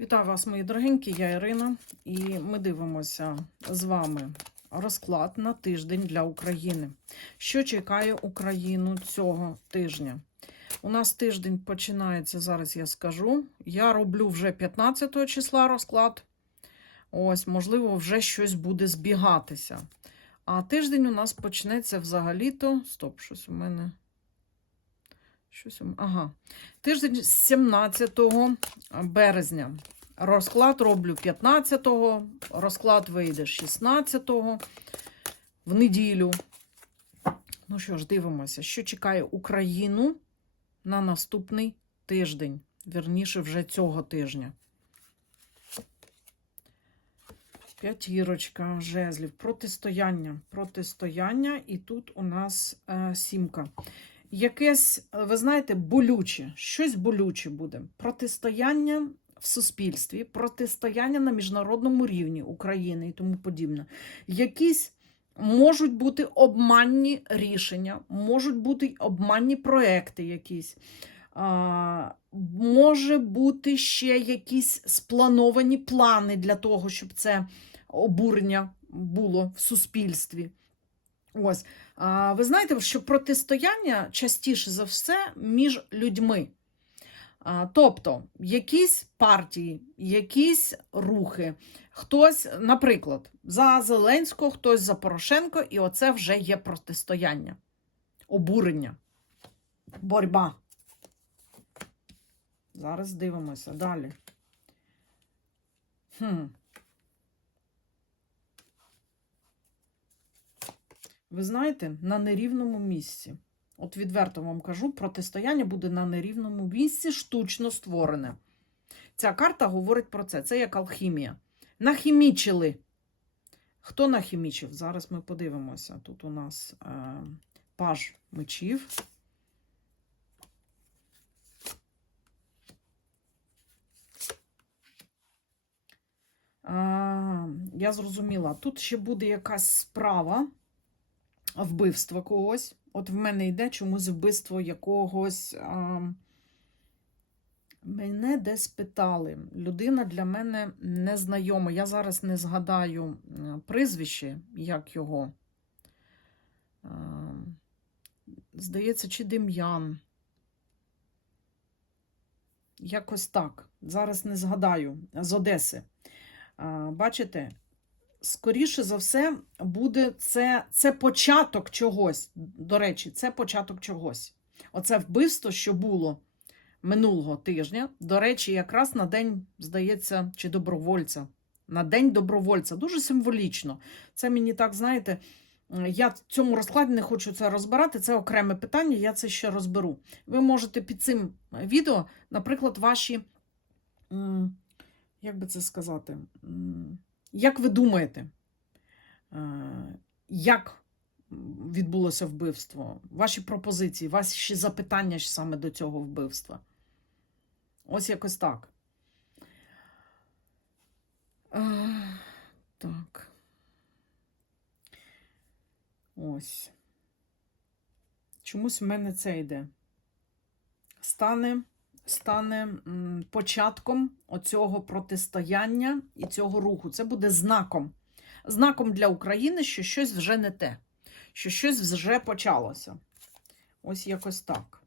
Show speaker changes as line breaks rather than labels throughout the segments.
Вітаю вас, мої дорогенькі, я Ірина, і ми дивимося з вами розклад на тиждень для України. Що чекає Україну цього тижня? У нас тиждень починається, зараз я скажу. Я роблю вже 15 числа розклад. Ось, можливо, вже щось буде збігатися. А тиждень у нас почнеться взагалі-то. Стоп, щось у мене. Щось. Ага. Тиждень з 17 березня. Розклад роблю 15-го, розклад вийде 16-го в неділю. Ну що ж, дивимося, що чекає Україну на наступний тиждень. Вірніше, вже цього тижня. П'ятірочка жезлів. Протистояння. Протистояння, і тут у нас е, сімка. Якесь, ви знаєте, болюче, щось болюче буде. Протистояння в суспільстві, протистояння на міжнародному рівні України і тому подібне. Якісь можуть бути обманні рішення, можуть бути обманні проекти якісь. А, може бути ще якісь сплановані плани для того, щоб це обурення було в суспільстві. Ось. Ви знаєте, що протистояння частіше за все між людьми. Тобто якісь партії, якісь рухи, хтось, наприклад, за Зеленського, хтось за Порошенко, і оце вже є протистояння, обурення, боротьба. Зараз дивимося далі. Хм. Ви знаєте, на нерівному місці. От відверто вам кажу, протистояння буде на нерівному місці, штучно створене. Ця карта говорить про це. Це як алхімія. Нахімічили. Хто нахімічив? Зараз ми подивимося. Тут у нас е, паж мечів. А, я зрозуміла. Тут ще буде якась справа вбивства когось. От в мене йде чомусь вбивство якогось. А, мене десь питали. Людина для мене незнайома. Я зараз не згадаю прізвище, як його. А, здається, чи Дем'ян. Якось так. Зараз не згадаю з Одеси. А, бачите? Скоріше за все, буде це, це початок чогось. До речі, це початок чогось. Оце вбивство, що було минулого тижня. До речі, якраз на день, здається, чи добровольця. На день добровольця. Дуже символічно. Це мені так, знаєте, я в цьому розкладі не хочу це розбирати. Це окреме питання, я це ще розберу. Ви можете під цим відео, наприклад, ваші, як би це сказати, як ви думаєте, е, як відбулося вбивство? Ваші пропозиції, ваші запитання саме до цього вбивства? Ось якось так. Е, Так. Ось. Чомусь в мене це йде. Стане стане початком оцього протистояння і цього руху. Це буде знаком. Знаком для України, що щось вже не те, що щось вже почалося. Ось якось так.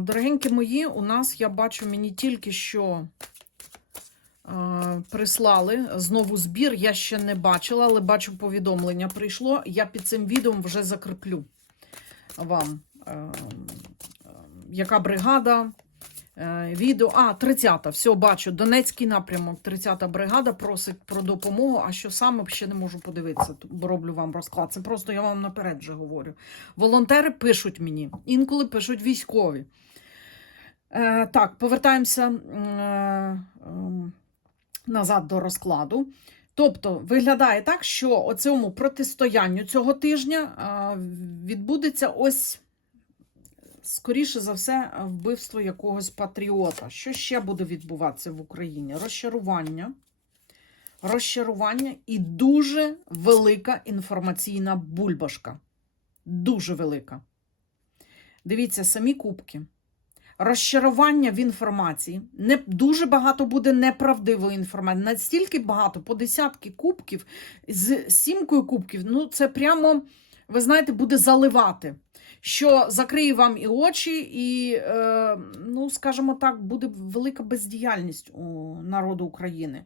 Дорогенькі мої, у нас, я бачу, мені тільки що прислали знову збір. Я ще не бачила, але бачу повідомлення прийшло. Я під цим відео вже закріплю вам. Яка бригада. е, Відео, а, 30-та, все, бачу, Донецький напрямок, 30-та бригада просить про допомогу. А що саме ще не можу подивитися, роблю вам розклад. Це просто я вам наперед вже говорю. Волонтери пишуть мені, інколи пишуть військові. Е, Так, повертаємося е, е, назад до розкладу. Тобто, виглядає так, що оцьому протистоянню цього тижня е, відбудеться ось скоріше за все, вбивство якогось патріота. Що ще буде відбуватися в Україні? Розчарування. Розчарування і дуже велика інформаційна бульбашка. Дуже велика. Дивіться, самі кубки. розчарування в інформації. Не, дуже багато буде неправдивої інформації. Настільки багато, по десятки кубків, з сімкою кубків, ну це прямо, ви знаєте, буде заливати. Що закриє вам і очі, і, е, ну, скажімо так, буде велика бездіяльність у народу України.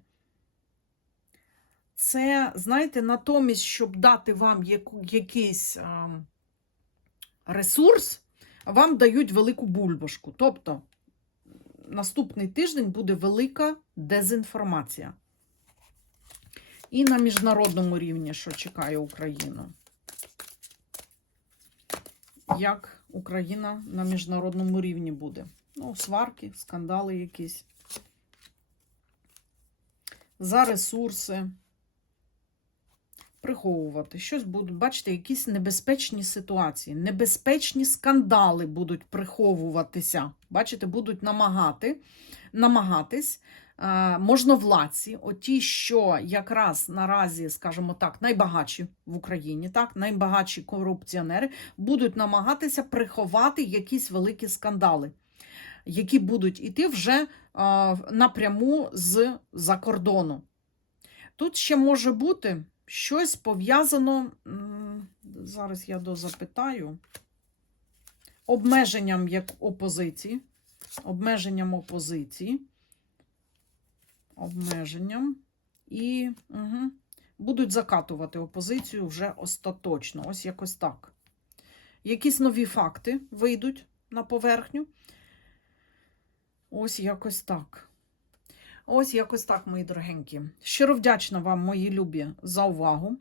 Це, знаєте, натомість, щоб дати вам якийсь а, ресурс, вам дають велику бульбашку. Тобто наступний тиждень буде велика дезінформація. І на міжнародному рівні, що чекає Україну. Як Україна на міжнародному рівні буде? Ну, сварки, скандали якісь. За ресурси. Приховувати. Щось будуть, бачите, якісь небезпечні ситуації, небезпечні скандали будуть приховуватися. Бачите, будуть намагати, намагатись можновладці, оті, що якраз наразі, скажімо так, найбагатші в Україні, так, найбагатші корупціонери, будуть намагатися приховати якісь великі скандали, які будуть іти вже е, напряму з-за кордону. Тут ще може бути щось пов'язано, зараз я дозапитаю, обмеженням як опозиції, обмеженням опозиції, обмеженням і угу, будуть закатувати опозицію вже остаточно, ось якось так. Якісь нові факти вийдуть на поверхню. Ось якось так. Ось якось так, мої дорогенькі. Щиро вдячна вам, мої любі, за увагу.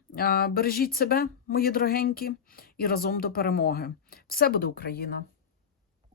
Бережіть себе, мої дорогенькі, і разом до перемоги. Все буде Україна!